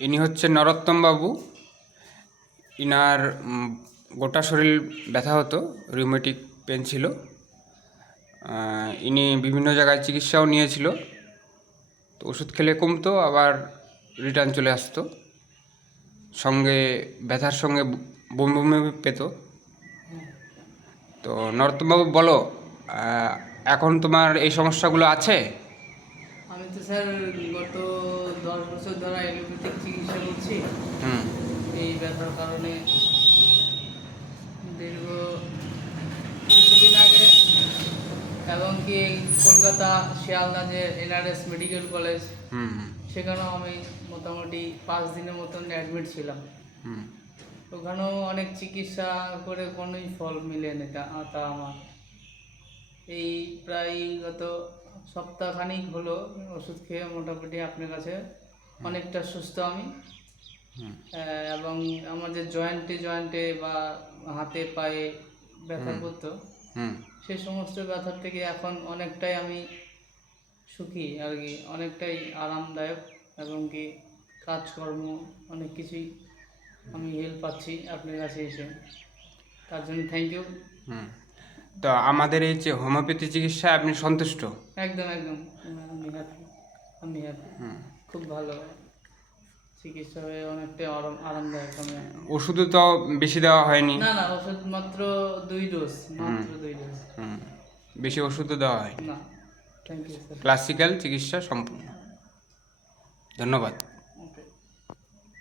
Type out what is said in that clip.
ইনি হচ্ছেন নরোত্তম বাবু। ইনার গোটা শরীর ব্যথা হতো, রিউমেটিক পেন ছিল। ইনি বিভিন্ন জায়গায় চিকিৎসাও নিয়েছিল, তো ওষুধ খেলে কমতো, আবার রিটার্ন চলে আসতো। সঙ্গে ব্যথার সঙ্গে বমি বমি পেত। তো নরোত্তমবাবু বলো, এখন তোমার এই সমস্যাগুলো আছে? আমি তো স্যার গত 10 বছর ধরে অ্যালোপ্যাথিক চিকিৎসা করছি। হুম এই ব্যথার কারণে দীর্ঘ কিছুদিন আগে এবং কি কলকাতা শিয়ালদা যে NRS মেডিকেল কলেজ, হুম সেখানেও আমি মোটামুটি 5 দিনের মতন অ্যাডমিট ছিলাম। হুম ওখানেও অনেক চিকিৎসা করে কোনোই ফল মিলেনি তা আমার এই প্রায় গত সপ্তাহখানিক হলো ওষুধ খেয়ে মোটামুটি আপনার কাছে অনেকটা সুস্থ আমি। এবং আমার যে জয়েন্টে বা হাতে পায়ে ব্যথা করতো, হুম সেই সমস্ত ব্যথার থেকে এখন অনেকটাই আমি সুখী আর কি, অনেকটাই আরামদায়ক এবং কি কাজকর্ম অনেক কিছুই আমি হেল্প পাচ্ছি আপনার কাছে এসে। তার জন্য থ্যাংক ইউ। হুম তো আমাদের এই যে হোমিওপ্যাথি চিকিৎসায় আপনি সন্তুষ্ট? একদম একদম, আমি হ্যাপি, আমি হ্যাপি। খুব ভালো চিকিৎসা হয়ে অনেকটাই আরামদায়ক আমি এখন। ওষুধও তো বেশি দেওয়া হয়নি? না না, ওষুধ মাত্র 2 ডোজ, মাত্র 2 ডোজ। হুম বেশি ওষুধও দেওয়া হয়নি। না, থ্যাংক ইউ স্যার। ক্লাসিক্যাল চিকিৎসা সম্পূর্ণ। ধন্যবাদ।